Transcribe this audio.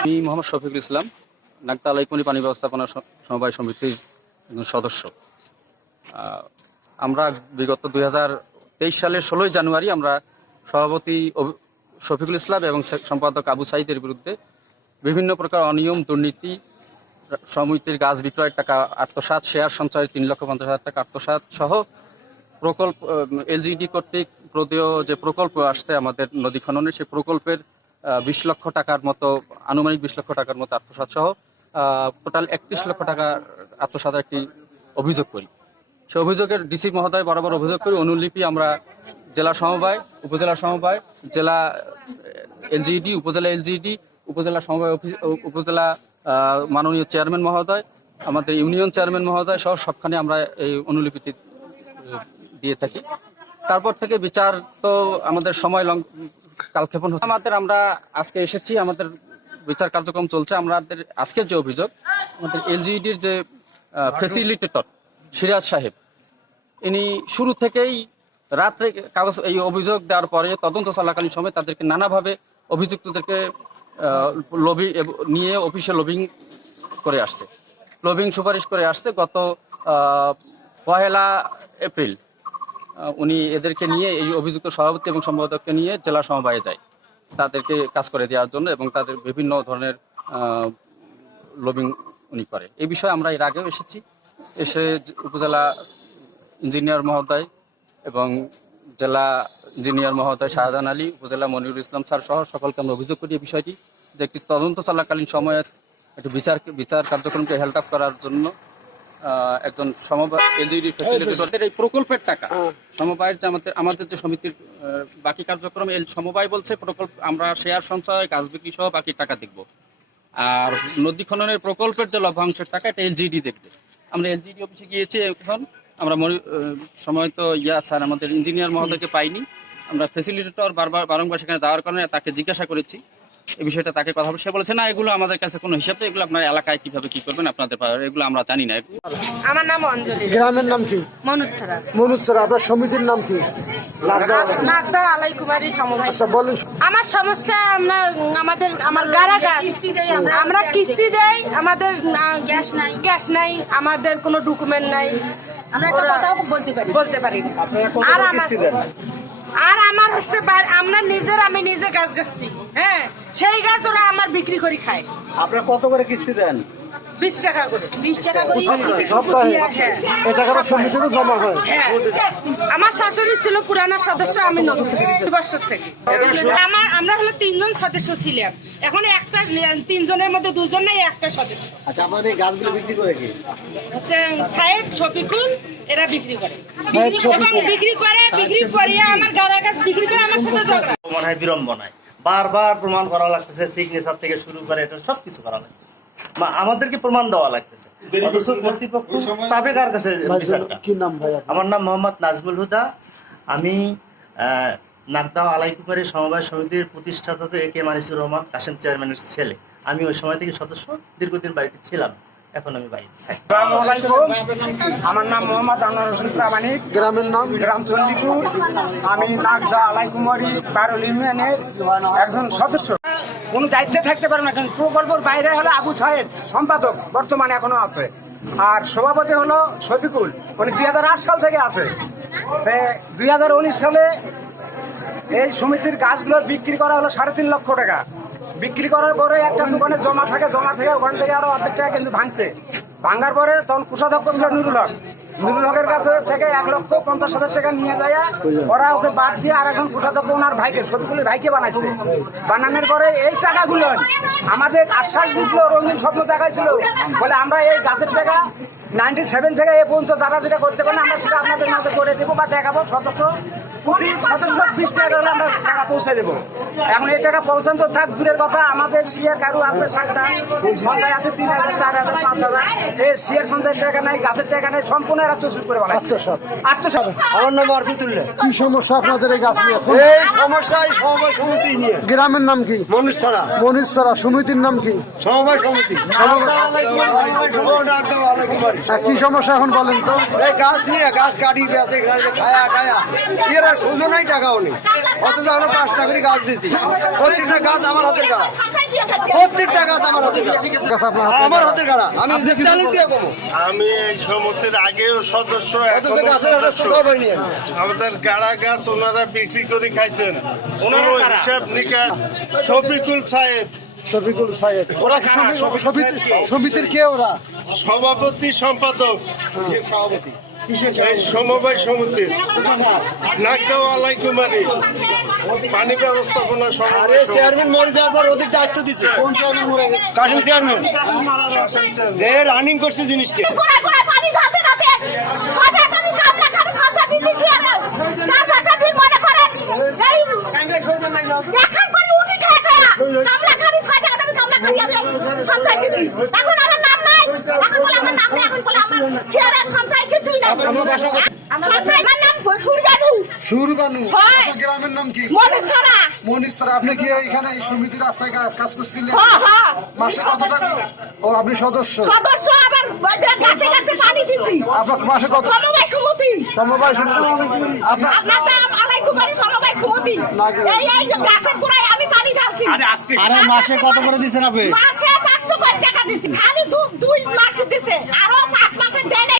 আমি মোহাম্মদ শফিকুল ইসলাম, নাগদা আলাইকুমারী পানি ব্যবস্থাপনা সমবায় সমিতির একজন সদস্য। আমরা বিগত 2023 সালের 16 জানুয়ারি আমরা সভাপতি শফিকুল ইসলাম এবং সম্পাদক আবু সাইদের বিরুদ্ধে বিভিন্ন প্রকার অনিয়ম, দুর্নীতি, সমিতির গাছ বিক্রয়ের টাকা আত্মসাৎ, শেয়ার সঞ্চয় 3,50,000 টাকা আত্মসাৎ সহ প্রকল্প এলজিডি কর্তৃক প্রদেয় যে প্রকল্প আসছে আমাদের নদী খননের, সেই প্রকল্পের 20 লক্ষ টাকার মতো, আনুমানিক 20 লক্ষ টাকার মতো আত্মসাৎ সহ টোটাল 31 লক্ষ টাকা আত্মসাতের একটি অভিযোগ করি। সেই অভিযোগের ডিসি মহোদয় বরাবর অভিযোগ করি। অনুলিপি আমরা জেলা সমবায়, উপজেলা সমবায়, জেলা এলজিডি, উপজেলা এলজিডি, উপজেলা সমবায় অফিস, উপজেলা মাননীয় চেয়ারম্যান মহোদয়, আমাদের ইউনিয়ন চেয়ারম্যান মহোদয় সহ সবখানে আমরা এই অনুলিপিটি দিয়ে থাকি। তারপর থেকে বিচার তো আমাদের সময় কালক্ষেপণ হচ্ছে। আমরা আজকে এসেছি, আমাদের বিচার কার্যক্রম চলছে। আমাদের আজকের যে অভিযোগ, আমাদের এলজিইডির যে ফ্যাসিলিটেটর সিরাজ সাহেব, ইনি শুরু থেকেই রাত্রে কাগজ এই অভিযোগ দেওয়ার পরে তদন্ত চলাকালীন সময় তাদেরকে নানাভাবে অভিযুক্তদেরকে লবি নিয়ে অফিসে লবিং করে আসছে, লবিং সুপারিশ করে আসছে। গত 1 এপ্রিল উনি এদেরকে নিয়ে, এই অভিযুক্ত সভাপতি এবং সম্পাদককে নিয়ে জেলা সমবায়ে যায় তাদেরকে কাজ করে দেওয়ার জন্য, এবং তাদের বিভিন্ন ধরনের লবিং উনি করে। এই বিষয়ে আমরা এর আগেও এসেছি, এসে উপজেলা ইঞ্জিনিয়ার মহোদয় এবং জেলা ইঞ্জিনিয়ার মহোদয় শাহজাহান আলী, উপজেলা মনিরুল ইসলাম স্যার সহ সকলকে আমরা অভিযোগ করি এই বিষয়টি, যে একটি তদন্ত চলাকালীন সময়ে একটি বিচার কার্যক্রমকে হেল্প আপ করার জন্য একজন সমবায় এলজিডি ফ্যাসিলিটেটরের এই প্রকল্পের টাকা সমবায়ের যে আমাদের যে সমিতির বাকি কার্যক্রম, সমবায় বলছে প্রকল্প আমরা শেয়ার সঞ্চয়, গাছ বিক্রি সহ বাকি টাকা দেখব, আর নদী খননের প্রকল্পের যে লভ্যাংশের টাকা এটা এলজিডি দেখবে। আমরা এলজিডি অফিসে গিয়েছি, এখন আমরা সময় তো স্যার আমাদের ইঞ্জিনিয়ার মহোদয়কে পাইনি। আমরা ফ্যাসিলিটেটর বারংবার সেখানে যাওয়ার কারণে তাকে জিজ্ঞাসা করেছি এই বিষয়টা, তাকে কথা বলে সে বলেছে না, এগুলো আমাদের কাছে কোনো হিসাব নেই, এগুলো আপনার এলাকায় কিভাবে কি করবেন আপনাদের, এগুলো আমরা জানি না। আমার নাম অঞ্জলি। গ্রামের নাম কি? মনুচ্ছড়া। মনুচ্ছড়া। আপনার সমিতির নাম কি? নাগদা আলাইকুমারী সমবায়। আচ্ছা বলেন। আমার সমস্যা, আমার গাড়া গাছ আমরা কিস্তি দেই, আমাদের গ্যাস নাই, আমাদের কোনো ডকুমেন্ট নাই, আমরা একটা কথাও বলতে পারি না। আর আমার হচ্ছে আমি নিজে গাছ গাছছি, হ্যাঁ, সেই গাছ ওরা আমার বিক্রি করে খায়। আপনারা কত করে কিস্তি দেন? 20 টাকা করে। 20 টাকা করে সপ্তাহে? এই টাকাটা সমিতিতে জমা হয়? হ্যাঁ। আমার শাশুড়ি ছিল পুরানা সদস্য, আমি নতুন 2 বছর থেকে। আমরা হলো 3 জন সদস্য ছিলাম, এখন একটা 3 জনের মধ্যে 2 জন নেই, একটা সদস্য। আচ্ছা, আমাদের গাছগুলো বিক্রি করে কি? সাইদ শফিকুল এরা বিক্রি করে, এবং বিক্রি করে আমার গাড়া গাছ বিক্রি করে আমার সাথে ঝগড়া। মনে হয় বিড়ম্বনায় বারবার প্রমাণ করা লাগতেছে, সিগনেচার থেকে শুরু করে এটা সবকিছু করা লাগতেছে, আমাদেরকে প্রমাণ দেওয়া লাগতেছে, অথচ কর্তৃপক্ষ চাবে কার কাছে বিচারটা। কি নাম ভাই? আমার নাম মোহাম্মদ নাজমুল হুদা। আমি নাগদা আলাইকুমারী সমবায় সমিতির প্রতিষ্ঠাতা একে মানিসুর রহমান কাশেম চেয়ারম্যানের ছেলে। আমি ওই সময় থেকে সদস্য, দীর্ঘদিন বাড়িতে ছিলাম, এখন আমি বাইরে থাকি। আমার নাম মোহাম্মদ আনোয়ার হোসেন প্রামাণিক। গ্রামের নাম? গ্রাম চন্ডিপুর। আমি নাগদা আলাইকুমারী বারুল ইউনিয়নের একজন সদস্য। কোনো দায়িত্বে থাকতে পারে না, প্রকল্পের বাইরে হলো আবু সাহেদ সম্পাদক, বর্তমানে এখনো আছে, আর সভাপতি হলো শফিকুল, উনি 2008 সাল থেকে আছে। 2019 সালে এই সমিতির গাছগুলো বিক্রি করা হলো 3.5 লক্ষ টাকা। বিক্রি করার পরে একটা দোকানে জমা থেকে ওখান থেকে আরো অর্ধেক টাকা কিন্তু ভাঙার পরে তখন কোষাধ্যক্ষ ছিল নুরুল হকের কাছে থেকে 1,50,000 টাকা নিয়ে যায়, ওরা ওকে বাদ দিয়ে আর এখন কোষাধ্যক্ষ ওনার ভাইকে, শফিকুলের ভাইকে বানাইছে। বানানোর পরে এই টাকাগুলো আমাদের আশ্বাস দিয়েছিল, রঙিন স্বপ্ন দেখাইছিল, বলে আমরা এই গাছের টাকা 97 থেকে এ পর্যন্ত যারা যেটা করতে পারেন আমরা সেটা আপনাদের মাঝে করে দেবো বা দেখাবো। সদস্য 20 টাকা হলে আমরা টাকা পৌঁছে দেবো। এখন এই টাকা পৌঁছানো থাক দূরের কথা, আমাদের শেয়ার কারু আছে 7টা, সঞ্চয় আছে 3,000, 4,000, 5,000, এই শেয়ার সঞ্চয়ের টাকা নাই, গাছের টাকা নেই, সম্পূর্ণ এরা চুরি করে বলা। আত্মসাৎ। আমার নাম আরফিতুল্লাহ। কি সমস্যা আপনাদের এই গাছ নিয়ে? এই সমস্যা এই সমবায় সমিতি নিয়ে। গ্রামের নাম কি? মনুষ্যরা। মনুষ্যরা। সমিতির নাম কি? সমবায় সমিতি। কি সমস্যা এখন বলেন তো? এই গাছ নিয়ে, গাছ কাটি বেঁচে খায়া এরা আমরা সুযোগ নাই টাকাও নেই, অথচ আমরা 5 টাকা করে গাছ দিচ্ছি। প্রত্যেকটা গাছ আমার হাতের গাড়া, প্রত্যেকটা গাছ আমার হাতের গাড়া, গাছ আপনার হাতে? আমার হাতের গাড়া। আমি যে চালিয়ে দিয়ে কমো, আমি এই সমিতির আগেও সদস্য, অথচ এখনো গাছের একটা সদস্য। সুযোগ হয়নি। আমাদের গাড়া গাছ ওনারা বিক্রি করে খাইছেন, কোনো হিসাব নিকাশ। শফিকুল সাহেব শফিকুল সাইদ, ওরা কি সমিতির কে ওরা? সভাপতি সম্পাদক সভাপতি এই সমবায় সমিতির, নাগদাও আলাই কুমারী পানি ব্যবস্থাপনা আরে সমবায় সমিতি। চেয়ারম্যান মরে যাওয়ার পর ওদের দায়িত্ব দিচ্ছে কোন চেয়ারম্যান মরে গেছে? Kashim chairman, Kashem chairman. যে রানিং করছে জিনিসটা। কোড়ায় কোড়ায় পানি ঢালতে ঢালতে ছটা আমি কামলা খালি সাজা দিতেছি আর চার পাঁচটা দিন মনে করেন এই দেখার পরে উঠি খেয়ে খায়া কামলা খালি ছটা আমি কামলা খালি আমি সঞ্চয় দিছি। এখন আমার নাম নাই, এখন বলে আমার নাম নাই, এখন বলে আমার ছেড়ে সঞ্চয় কিছুই না। আপনার বাসা কোথায়? সঞ্চয় আমার নাম সুরবানু সুরবানু। হয়। আপনার গ্রামের নাম কি? মনেশ্বরা। মনীষ স্যার, আপনি কি এখানে এই সমিতির রাস্তায় কাজ করছিলেন? হ্যাঁ হ্যাঁ মাসে কত টাকা? ও, আপনি সদস্য। সদস্য আবার গাছে গাছে পানি দিছি। আপনার মাসে কত? সমবায় সমিতি সমবায় সমিতি। আপনার আপনার নাম আলাইকুম বাড়ি সমবায় সমিতি। এই গাছের গোড়ায় আমি পানি ঢালছি। আরে মাসে কত করে দিচ্ছেন আপনি? মাসে 500 করে টাকা দিছি। খালি দুই মাসে দিছে, আরো